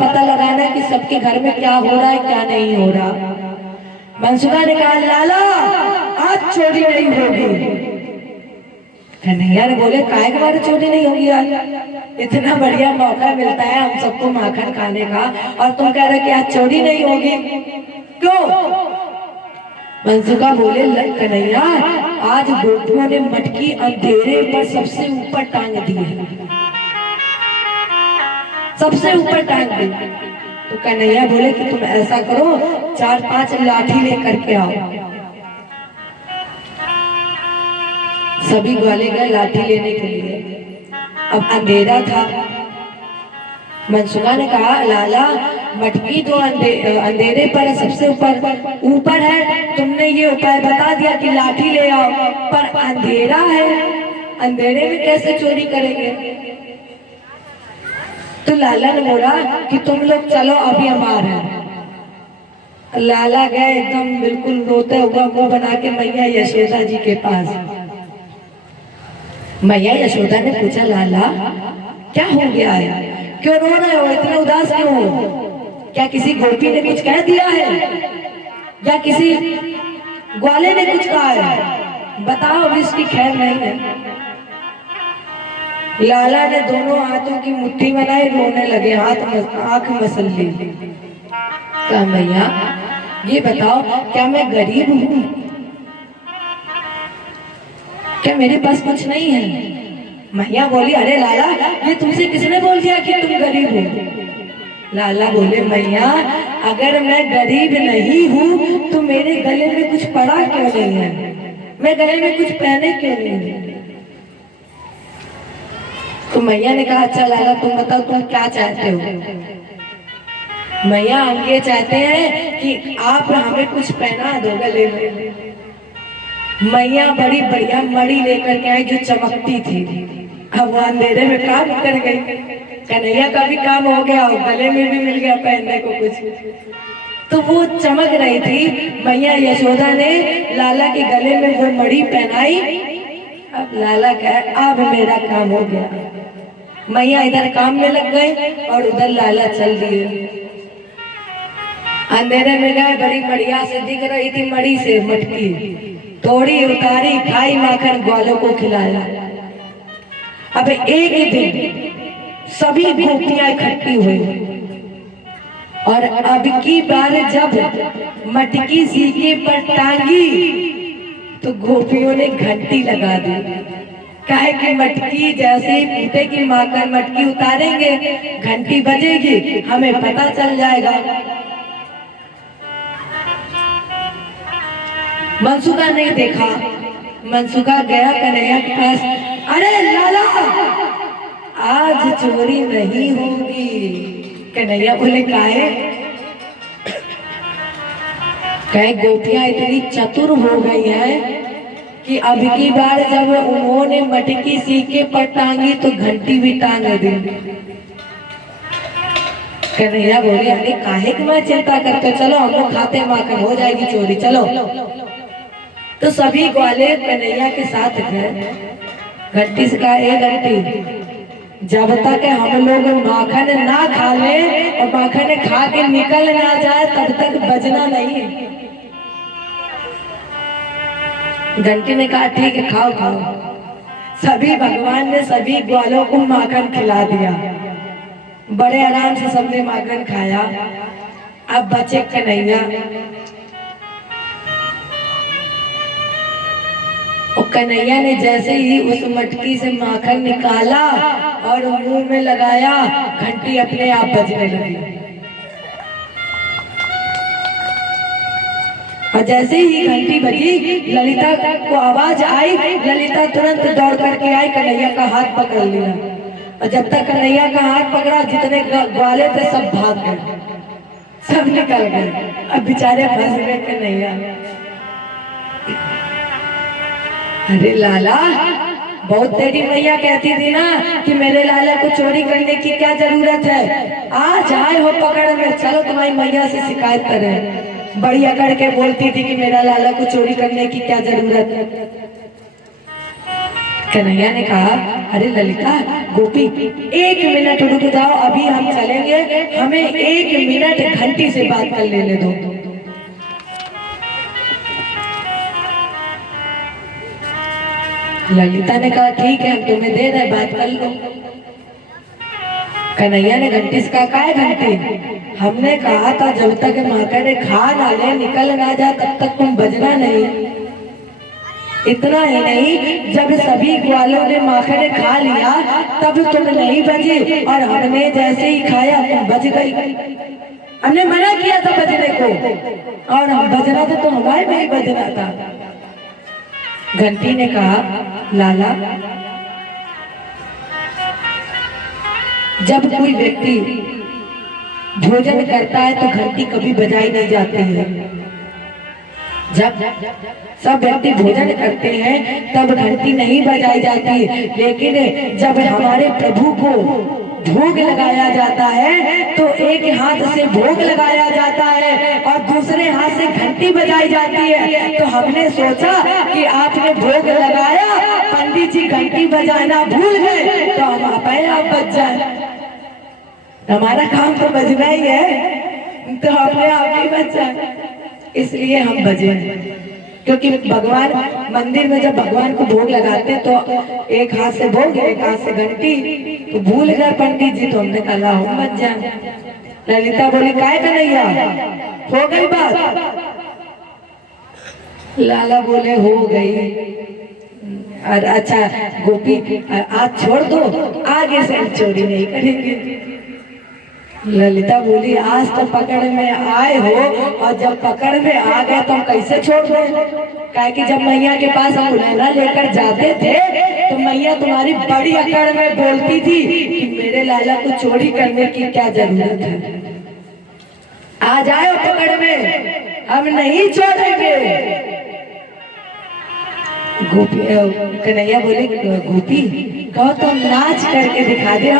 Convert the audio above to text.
पता लगाना कि सबके घर में क्या हो रहा है क्या नहीं हो रहा। मनसुखा ने कहा लाला आज चोरी नहीं होगी। कन्हैया ने बोले काहे के बारे चोरी नहीं होगी यार, इतना बढ़िया मौका मिलता है हम सबको माखन खाने का और तुम कह रहे कि आज चोरी नहीं होगी, क्यों? मनसुखा बोले कन्हैया आज गोपियों ने मटकी अंधेरे पर सबसे ऊपर टांग दी है, सबसे ऊपर टांग दी। तो कन्हैया बोले कि तुम ऐसा करो 4-5 लाठी लेकर के आओ। सभी ग्वाले गए लाठी लेने के लिए। अब अंधेरा था। मनसुखा ने कहा लाला मटकी तो अंधेरे पर है, सबसे ऊपर है, तुमने ये उपाय बता दिया कि लाठी ले आओ, पर अंधेरा है, अंधेरे में कैसे चोरी करेंगे? तो लाला ने बोला कि तुम लोग चलो अभी हम आ रहे हैं। लाला गए एकदम बिल्कुल रोते हुआ मुंह बना के मैया यशोदा जी के पास। मैया यशोदा ने पूछा लाला क्या हो गया है, क्यों रो रहे हो, इतना उदास क्यों हो? क्या किसी गोपी ने कुछ कह दिया है या किसी ग्वाले ने कुछ कहा है? बताओ, अभी इसकी खैर नहीं है। लाला ने दोनों हाथों की मुट्ठी बनाई, रोने लगे, आंख मसल ली। कहा मैया ये बताओ क्या मैं गरीब हूँ, क्या मेरे पास कुछ नहीं है? मैया बोली अरे लाला ये तुमसे किसने बोल दिया कि तुम गरीब हो? लाला बोले मैया अगर मैं गरीब नहीं हूँ तो मेरे गले में कुछ पड़ा क्यों नहीं है, मैं गले में कुछ पहने क्यों नहीं है? तो मैया ने कहा अच्छा लाला तुम बताओ तुम क्या चाहते हो? मैया हम ये चाहते हैं कि आप हमें कुछ पहना दो गले में। मैया बड़ी बढ़िया मणि लेकर के आई जो चमकती थी। अब वो अंधेरे में काम कर गई, कन्हैया का भी काम हो गया और गले में भी मिल गया पहनने को कुछ, तो वो चमक रही थी। मैया यशोदा ने लाला के गले में वो मणि पहनाई। अब लाला कहे अब मेरा काम हो गया। मैया इधर काम में लग गए और उधर लाला चल दिए। अंधेरे में गए, बड़ी बढ़िया से दिख रही थी मणि से मटकी, तोड़ी उतारी, खाई, माखन ग्वालों को खिलाया। अब एक ही दिन सभी गोपियां इकट्ठी हुई और अब की बार जब मटकी सीके पर टांगी तो गोपियों ने घंटी लगा दी। काहे कि मटकी जैसे ही फूटे की माखन मटकी उतारेंगे घंटी बजेगी, हमें पता चल जाएगा। मनसुखा ने देखा, मनसुखा गया कन्हैया के पास, अरे लाला आज चोरी नहीं होगी। कन्हैया बोले काहे? कहे गोपियां इतनी चतुर हो गई हैं कि अब की बार जब उन्होंने मटकी सीके पर टांगी तो घंटी भी टांग दी। कन्हैया बोले अरे काहे की मैं चिंता करते, चलो हम लोग खाते माखन, हो जाएगी चोरी, चलो। तो सभी ग्वाले कन्हैया के साथ गए। घंटी से कहा ए घंटी जब तक हम लोग माखन ना खा ले और माखन खा के निकल ना जाए तब तक बजना नहीं। घंटी ने कहा ठीक है खाओ खाओ। सभी भगवान ने सभी ग्वालों को माखन खिला दिया, बड़े आराम से सबने माखन खाया। अब बचे कन्हैया, और कन्हैया ने जैसे ही उस मटकी से माखन निकाला और मुंह में लगाया, घंटी अपने आप बजने लगी। और जैसे ही घंटी बजी ललिता को आवाज आई, ललिता तुरंत दौड़ करके आई, कन्हैया का हाथ पकड़ लिया। और जब तक कन्हैया का हाथ पकड़ा जितने ग्वाले थे सब भाग गए, सब निकल गए। अब बेचारे फंस गए कन्हैया। अरे लाला बहुत तेरी मैया कहती थी ना कि मेरे लाला को चोरी करने की क्या जरूरत है, आज आए हो पकड़ में, चलो तुम्हारी मैया से शिकायत करें। बड़ी अकड़ के बोलती थी कि मेरा लाला को चोरी करने की क्या जरूरत है। कन्हैया ने कहा, अरे ललिता गोपी, 1 मिनट रुक जाओ, अभी हम चलेंगे, हमें 1 मिनट घंटी से बात कर लेने दो। ललिता ने कहा ठीक है, हम तुम्हें दे रहे, बात कर लो। कन्हैया ने घंटी से कहा, क्या है घंटी? हमने कहा था जब तक माकड़े खा ना ले, निकल ना जाए, तब तक तुम बजना नहीं। इतना ही नहीं, जब सभी ग्वालों ने माखड़े खा लिया तब तुम नहीं बजी, और हमने जैसे ही खाया तुम बज गई। हमने मना किया था बजने को, और हम बजना था तो हमारे में ही बजना था। घंटी ने कहा, लाला जब कोई व्यक्ति भोजन करता है तो घंटी कभी बजाई नहीं जाती है। जब सब व्यक्ति भोजन करते हैं तब घंटी नहीं बजाई जाती, लेकिन जब हमारे प्रभु को भोग लगाया जाता है तो एक हाथ से भोग लगाया जाता है और दूसरे हाथ से घंटी बजाई जाती है। तो हमने सोचा कि आपने भोग लगाया, पंडित जी घंटी बजाना भूल गए, तो हम आप बज जाए, हमारा काम तो बजना ही है, तो हमने आप ही बज जाए, इसलिए हम बजे। क्योंकि भगवान मंदिर में जब भगवान को भोग लगाते तो एक हाथ से भोग, एक हाथ से घंटी, तो भूल गए पंडित जी, तो हमने कहा हम बज जाए। ललिता बोली, काय कन्हैया हो गई बात? लाला बोले हो गई। और अच्छा गोपी आज छोड़ दो, आगे से चोरी नहीं करेंगे। ललिता बोली, आज तो पकड़ में आए हो, और जब पकड़ में आ गए तो हम कैसे छोड़ दे? काहे कि जब मैया के पास हम उलैना लेकर जाते थे तो मैया तुम्हारी बड़ी अकड़ में बोलती थी कि मेरे लाला को चोरी करने की क्या जरूरत है, आ जाओ पकड़ में, हम नहीं छोड़ेंगे। गोपी कन्हैया बोले, गोपी कहो तो नाच करके दिखा दे।